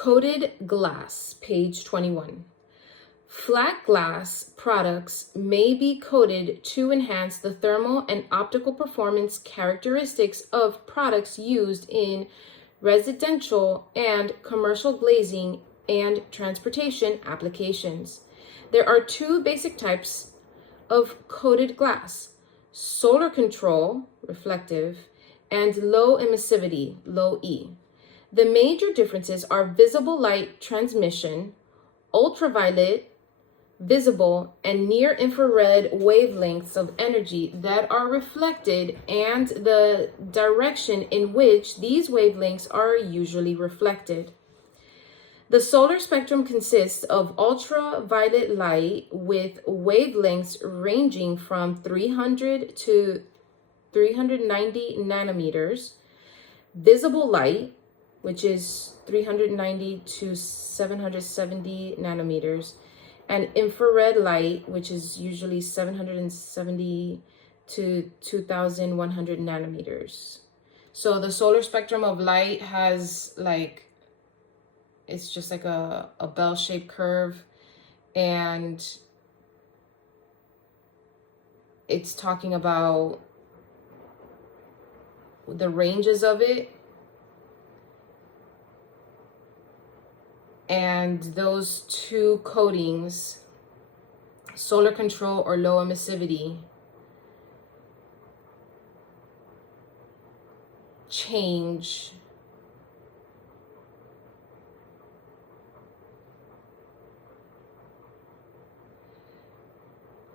Coated glass, page 21. Flat glass products may be coated to enhance the thermal and optical performance characteristics of products used in residential and commercial glazing and transportation applications. There are two basic types of coated glass: solar control, reflective, and low emissivity, low E. The major differences are visible light transmission, ultraviolet, visible, and near infrared wavelengths of energy that are reflected, and the direction in which these wavelengths are usually reflected. The solar spectrum consists of ultraviolet light with wavelengths ranging from 300 to 390 nanometers, visible light, which is 390 to 770 nanometers, and infrared light, which is usually 770 to 2100 nanometers. So the solar spectrum of light has it's just like a bell-shaped curve, and it's talking about the ranges of it. And those two coatings, solar control or low emissivity, change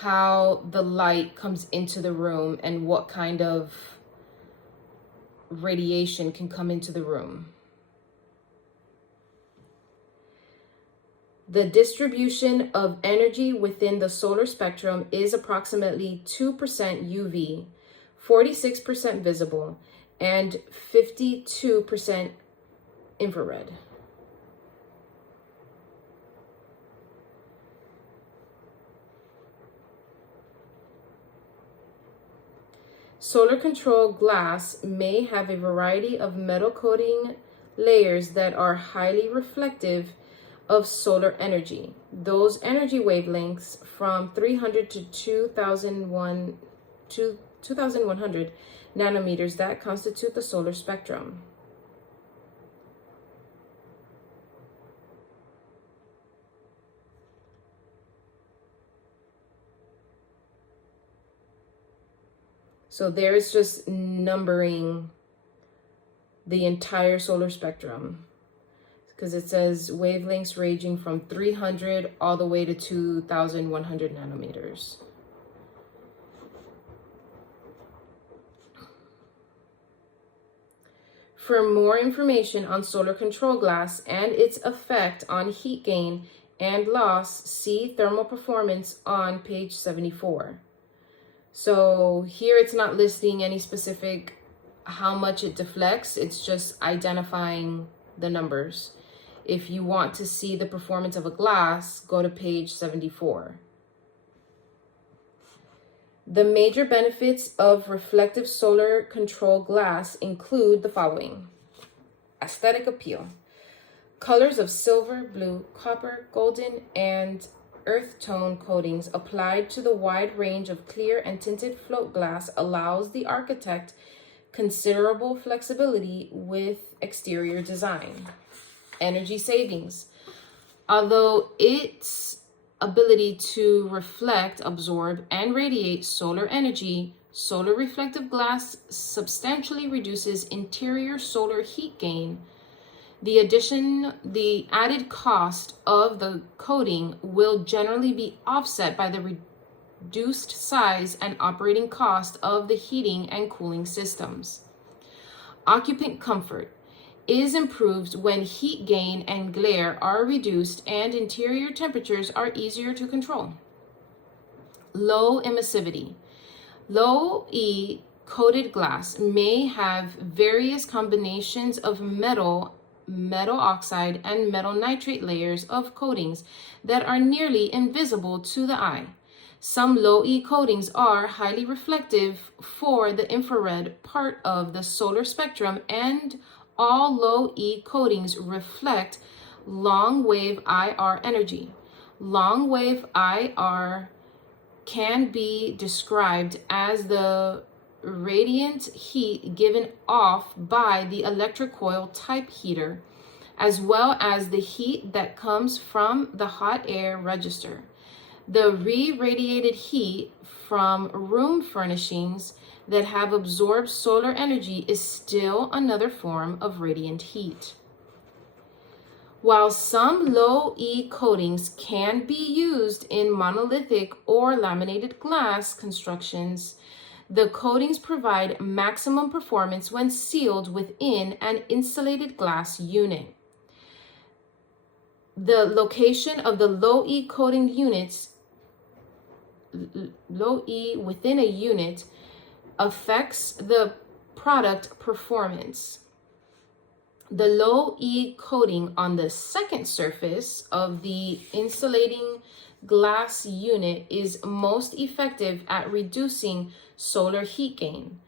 how the light comes into the room and what kind of radiation can come into the room. The distribution of energy within the solar spectrum is approximately 2% UV, 46% visible, and 52% infrared. Solar control glass may have a variety of metal coating layers that are highly reflective of solar energy. Those energy wavelengths from 300 to 2100 nanometers that constitute the solar spectrum. So there's just numbering the entire solar spectrum, because it says wavelengths ranging from 300 all the way to 2100 nanometers. For more information on solar control glass and its effect on heat gain and loss, see thermal performance on page 74. So here it's not listing any specific how much it deflects, it's just identifying the numbers. If you want to see the performance of a glass, go to page 74. The major benefits of reflective solar control glass include the following: aesthetic appeal. Colors of silver, blue, copper, golden, and earth tone coatings applied to the wide range of clear and tinted float glass allows the architect considerable flexibility with exterior design. Energy savings. Although its ability to reflect, absorb, and radiate solar energy, solar reflective glass substantially reduces interior solar heat gain. The added cost of the coating will generally be offset by the reduced size and operating cost of the heating and cooling systems. Occupant comfort is improved when heat gain and glare are reduced and interior temperatures are easier to control. Low emissivity. Low E coated glass may have various combinations of metal oxide, and metal nitrate layers of coatings that are nearly invisible to the eye. Some low E coatings are highly reflective for the infrared part of the solar spectrum, and all low E coatings reflect long wave IR energy. Long wave IR can be described as the radiant heat given off by the electric coil type heater, as well as the heat that comes from the hot air register. The re-radiated heat from room furnishings that have absorbed solar energy is still another form of radiant heat. While some low E coatings can be used in monolithic or laminated glass constructions, the coatings provide maximum performance when sealed within an insulated glass unit. The location of the low E coating units, low E within a unit, affects the product performance. The low E coating on the second surface of the insulating glass unit is most effective at reducing solar heat gain.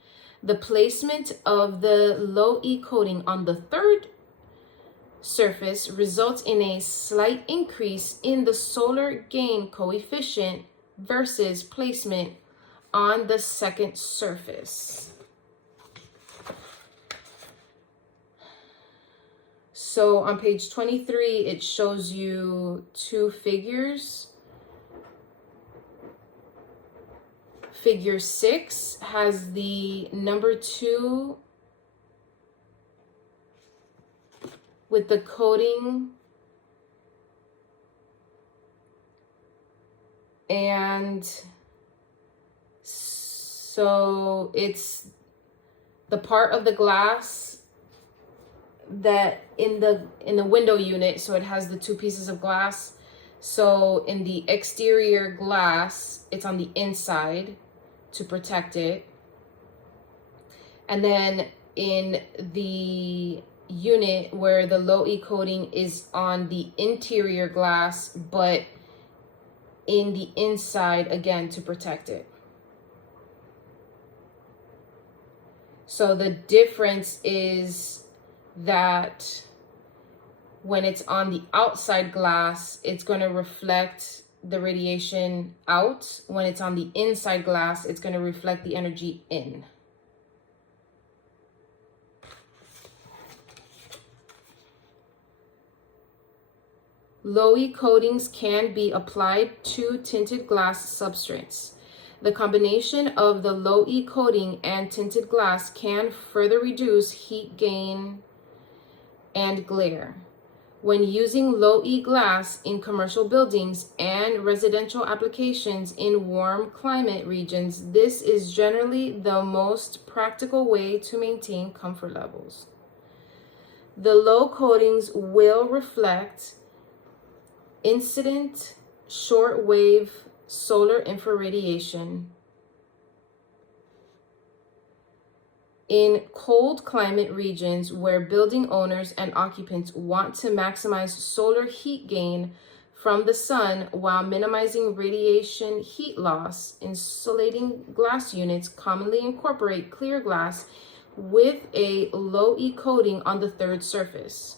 The placement of the low E coating on the third surface results in a slight increase in the solar gain coefficient versus placement on the second surface. So on page 23, it shows you two figures. Figure 6 has the number 2 with the coating, and so it's the part of the glass that in the window unit, so it has the two pieces of glass. So in the exterior glass, it's on the inside to protect it, and then in the unit where the low E coating is on the interior glass, but in the inside again to protect it. So the difference is that when it's on the outside glass, it's going to reflect the radiation out. When it's on the inside glass, it's going to reflect the energy in. Low E coatings can be applied to tinted glass substrates. The combination of the low E coating and tinted glass can further reduce heat gain and glare. When using low E glass in commercial buildings and residential applications in warm climate regions, this is generally the most practical way to maintain comfort levels. The low coatings will reflect incident short-wave solar infraradiation. In cold climate regions where building owners and occupants want to maximize solar heat gain from the sun while minimizing radiation heat loss, insulating glass units commonly incorporate clear glass with a low E coating on the third surface.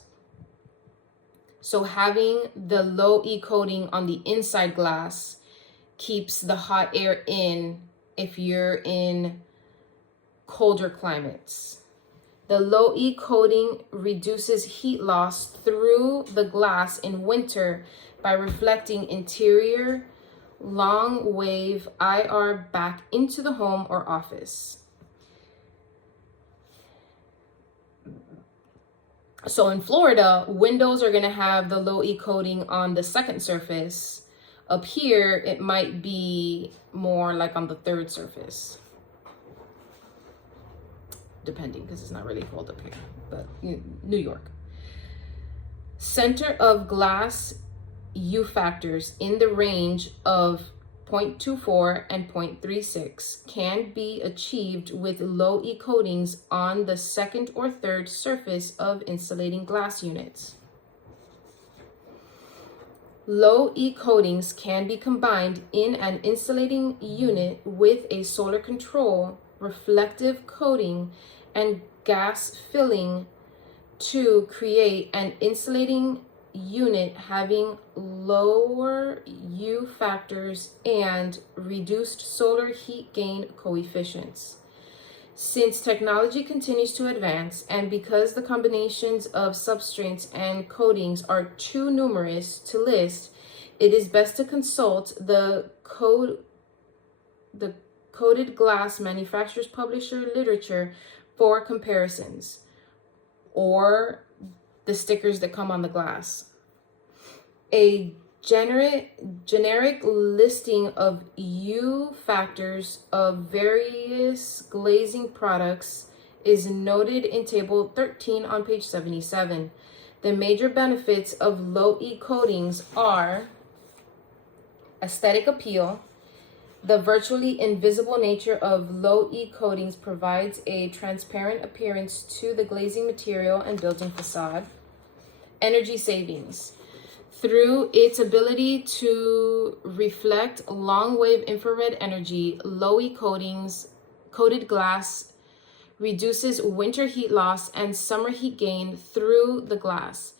So having the low E coating on the inside glass keeps the hot air in if you're in colder climates. The low E coating reduces heat loss through the glass in winter by reflecting interior long wave IR back into the home or office. So in Florida, windows are going to have the low E coating on the second surface. Up here, it might be more like on the third surface, depending, because it's not really cold up here, but New York. Center of glass U factors in the range of 0.24 and 0.36 can be achieved with low E coatings on the second or third surface of insulating glass units. Low E coatings can be combined in an insulating unit with a solar control, reflective coating, and gas filling to create an insulating unit having lower U factors and reduced solar heat gain coefficients. Since technology continues to advance, and because the combinations of substrates and coatings are too numerous to list, it is best to consult the coated glass manufacturer's publisher literature for comparisons, or the stickers that come on the glass. A generic listing of U factors of various glazing products is noted in table 13 on page 77. The major benefits of low E coatings are aesthetic appeal. The virtually invisible nature of low E coatings provides a transparent appearance to the glazing material and building facade. Energy savings. Through its ability to reflect long-wave infrared energy, low E coated glass reduces winter heat loss and summer heat gain through the glass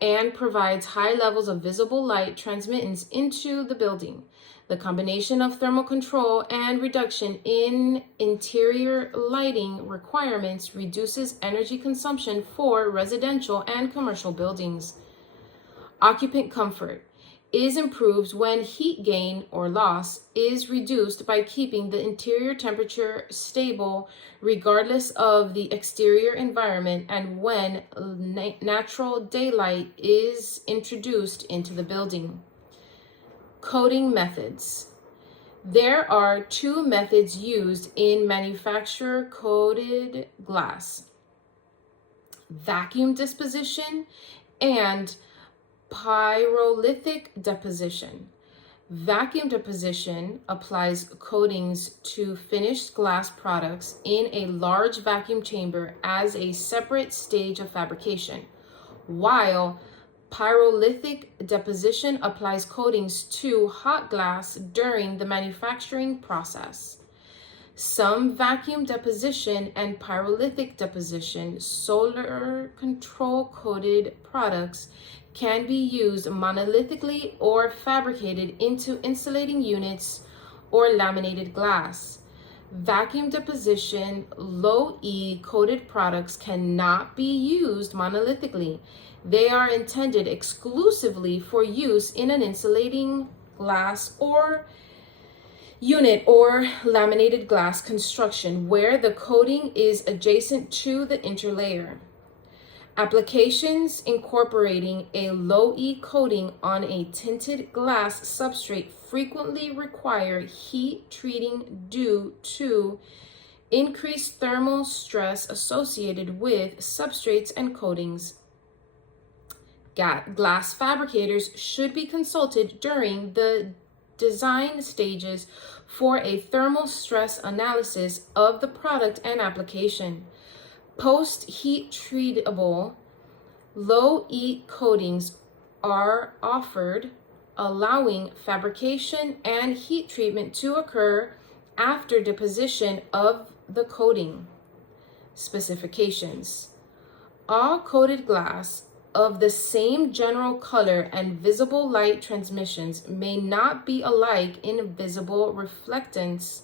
and provides high levels of visible light transmittance into the building. The combination of thermal control and reduction in interior lighting requirements reduces energy consumption for residential and commercial buildings. Occupant comfort is improved when heat gain or loss is reduced by keeping the interior temperature stable regardless of the exterior environment and when natural daylight is introduced into the building. Coating methods. There are two methods used in manufacturer coated glass: vacuum disposition and pyrolytic deposition. Vacuum deposition applies coatings to finished glass products in a large vacuum chamber as a separate stage of fabrication, while pyrolytic deposition applies coatings to hot glass during the manufacturing process. Some vacuum deposition and pyrolytic deposition solar control coated products can be used monolithically or fabricated into insulating units or laminated glass. Vacuum deposition low E coated products cannot be used monolithically. They are intended exclusively for use in an insulating glass or unit or laminated glass construction where the coating is adjacent to the interlayer. Applications incorporating a low E coating on a tinted glass substrate frequently require heat treating due to increased thermal stress associated with substrates and coatings. Glass fabricators should be consulted during the design stages for a thermal stress analysis of the product and application. Post-heat treatable low E coatings are offered, allowing fabrication and heat treatment to occur after deposition of the coating. Specifications. All coated glass of the same general color and visible light transmissions may not be alike in visible reflectance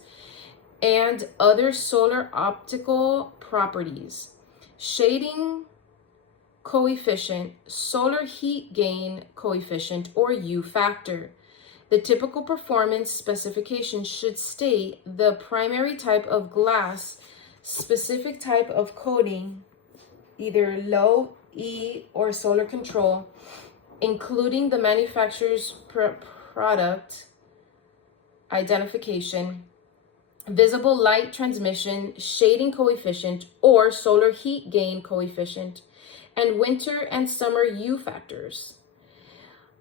and other solar optical properties. Shading coefficient, solar heat gain coefficient, or U factor. The typical performance specification should state the primary type of glass, specific type of coating, either low E or solar control, including the manufacturer's product identification, visible light transmission, shading coefficient, or solar heat gain coefficient, and winter and summer U factors.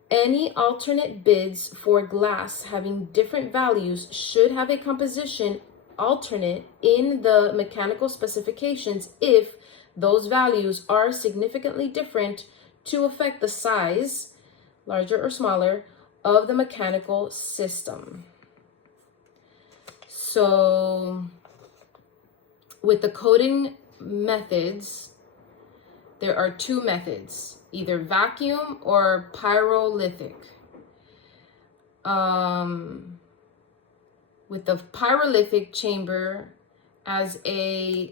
Any alternate bids for glass having different values should have a composition alternate in the mechanical specifications if those values are significantly different to affect the size, larger or smaller, of the mechanical system. So with the coating methods, there are two methods. either vacuum or pyrolytic. With the pyrolytic chamber as the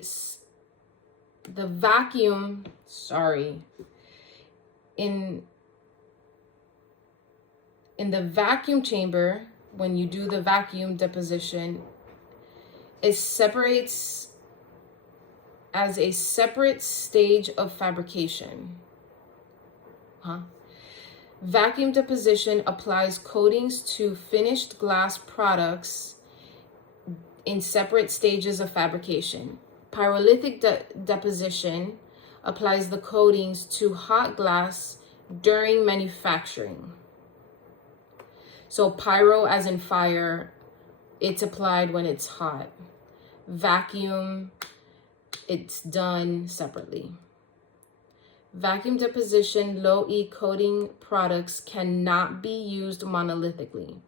vacuum, in the vacuum chamber, when you do the vacuum deposition, it separates as a separate stage of fabrication. Vacuum deposition applies coatings to finished glass products in separate stages of fabrication. Pyrolytic deposition applies the coatings to hot glass during manufacturing. So pyro as in fire, it's applied when it's hot. Vacuum, it's done separately. Vacuum deposition low-E coating products cannot be used monolithically.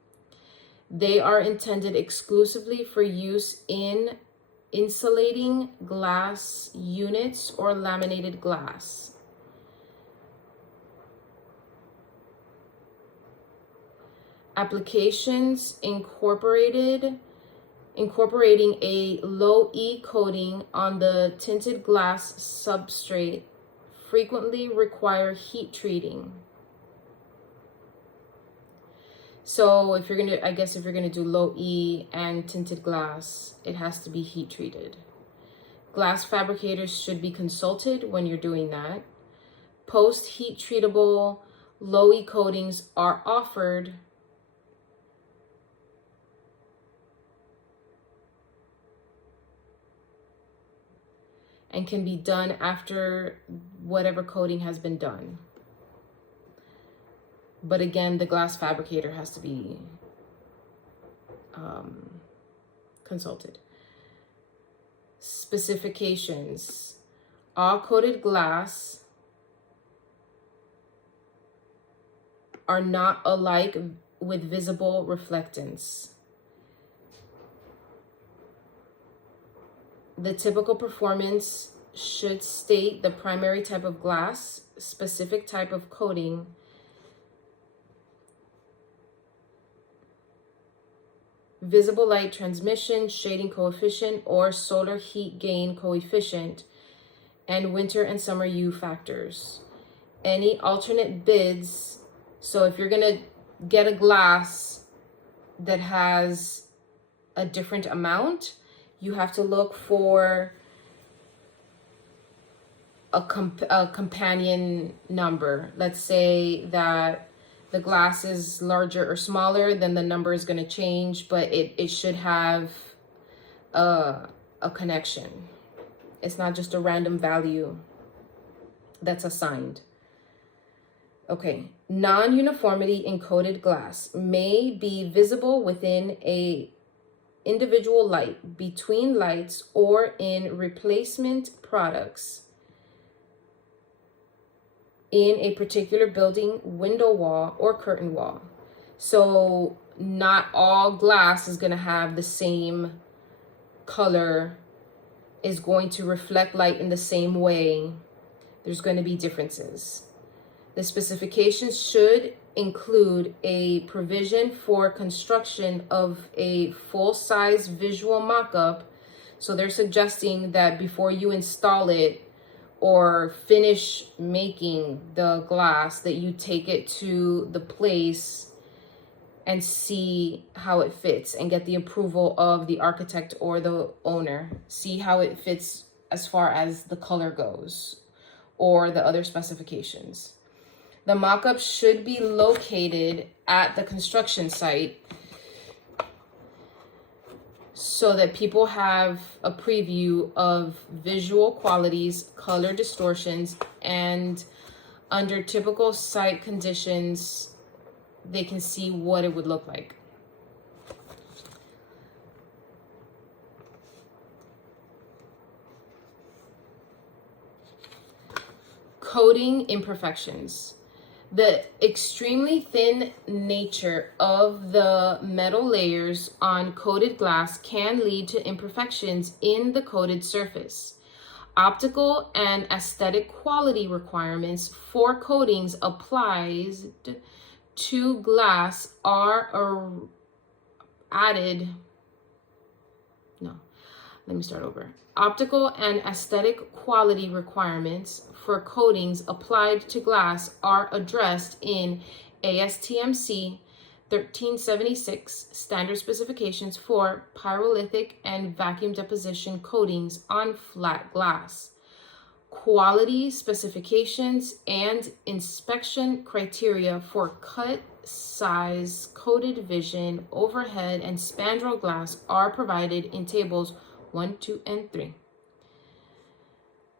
They are intended exclusively for use in insulating glass units or laminated glass. Applications incorporating a low-E coating on the tinted glass substrate frequently require heat treating. So if you're gonna do low E and tinted glass, it has to be heat treated. Glass fabricators should be consulted when you're doing that. Post heat treatable low E coatings are offered and can be done after whatever coating has been done. But again, the glass fabricator has to be consulted. Specifications. All coated glass are not alike with visible reflectance. The typical performance should state the primary type of glass, specific type of coating, visible light transmission, shading coefficient, or solar heat gain coefficient, and winter and summer U factors. Any alternate bids, so if you're gonna get a glass that has a different amount, you have to look for a companion number. Let's say that the glass is larger or smaller, then the number is going to change, but it should have a connection. It's not just a random value that's assigned. Okay, non-uniformity in coated glass may be visible within a individual light, between lights, or in replacement products in a particular building, window wall, or curtain wall. So not all glass is going to have the same color, is going to reflect light in the same way. There's going to be differences. The specifications should include a provision for construction of a full-size visual mock-up. So they're suggesting that before you install it or finish making the glass, that you take it to the place and see how it fits and get the approval of the architect or the owner. See how it fits as far as the color goes or the other specifications. The mock-up should be located at the construction site so that people have a preview of visual qualities, color distortions, and under typical site conditions, they can see what it would look like. Coating imperfections. The extremely thin nature of the metal layers on coated glass can lead to imperfections in the coated surface. Optical and aesthetic quality requirements for coatings applied to glass are added. No, let me start over. Optical and aesthetic quality requirements for coatings applied to glass are addressed in ASTM-C 1376 standard specifications for pyrolytic and vacuum deposition coatings on flat glass. Quality specifications and inspection criteria for cut, size, coated vision, overhead, and spandrel glass are provided in tables 1, 2, and 3.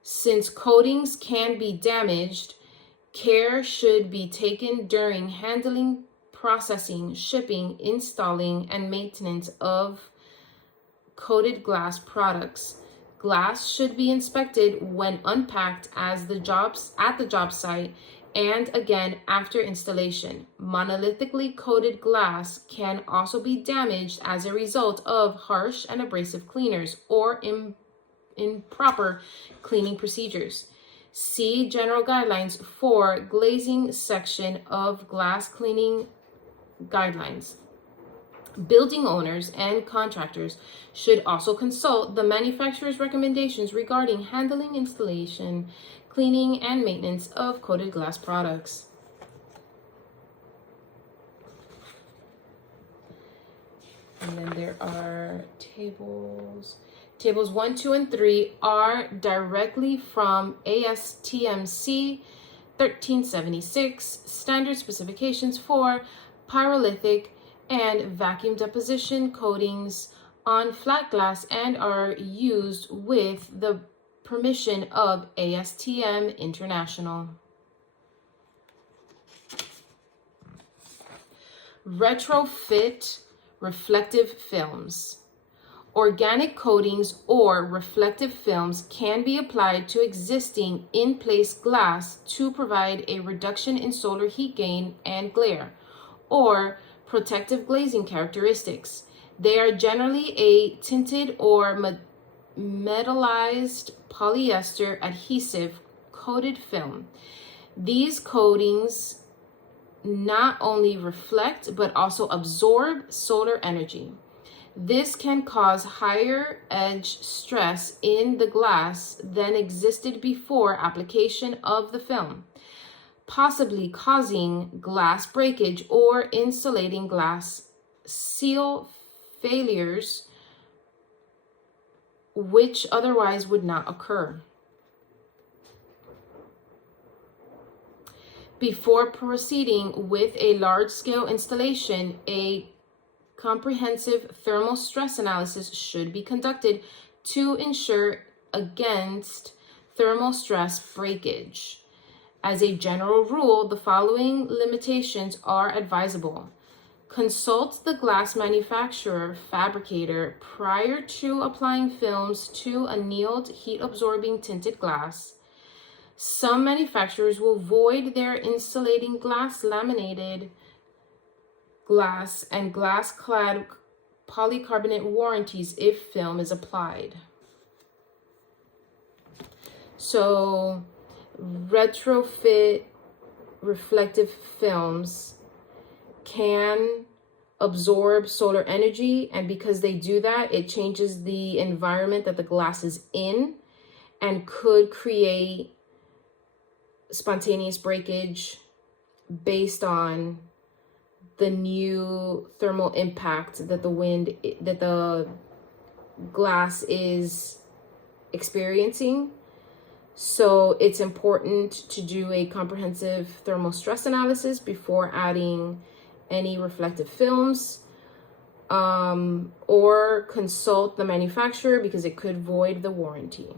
Since coatings can be damaged, care should be taken during handling, processing, shipping, installing, and maintenance of coated glass products. Glass should be inspected when unpacked at the job site and again after installation. Monolithically coated glass can also be damaged as a result of harsh and abrasive cleaners or improper cleaning procedures. See General Guidelines for Glazing section of Glass Cleaning Guidelines. Building owners and contractors should also consult the manufacturer's recommendations regarding handling, installation, cleaning, and maintenance of coated glass products. And then there are tables. Tables 1, 2, and 3 are directly from ASTM-C 1376 standard specifications for pyrolytic and vacuum deposition coatings on flat glass and are used with the permission of ASTM International. Retrofit reflective films. Organic coatings or reflective films can be applied to existing in-place glass to provide a reduction in solar heat gain and glare, or protective glazing characteristics. They are generally a tinted or metallized polyester adhesive coated film. These coatings not only reflect but also absorb solar energy. This can cause higher edge stress in the glass than existed before application of the film, possibly causing glass breakage or insulating glass seal failures, which otherwise would not occur. Before proceeding with a large-scale installation, a comprehensive thermal stress analysis should be conducted to ensure against thermal stress breakage. As a general rule, the following limitations are advisable. Consult the glass manufacturer, fabricator, prior to applying films to annealed heat-absorbing tinted glass. Some manufacturers will void their insulating glass, laminated glass, and glass-clad polycarbonate warranties if film is applied. So, retrofit reflective films can absorb solar energy, and because they do that, it changes the environment that the glass is in and could create spontaneous breakage based on the new thermal impact that the glass is experiencing. So it's important to do a comprehensive thermal stress analysis before adding any reflective films, or consult the manufacturer because it could void the warranty.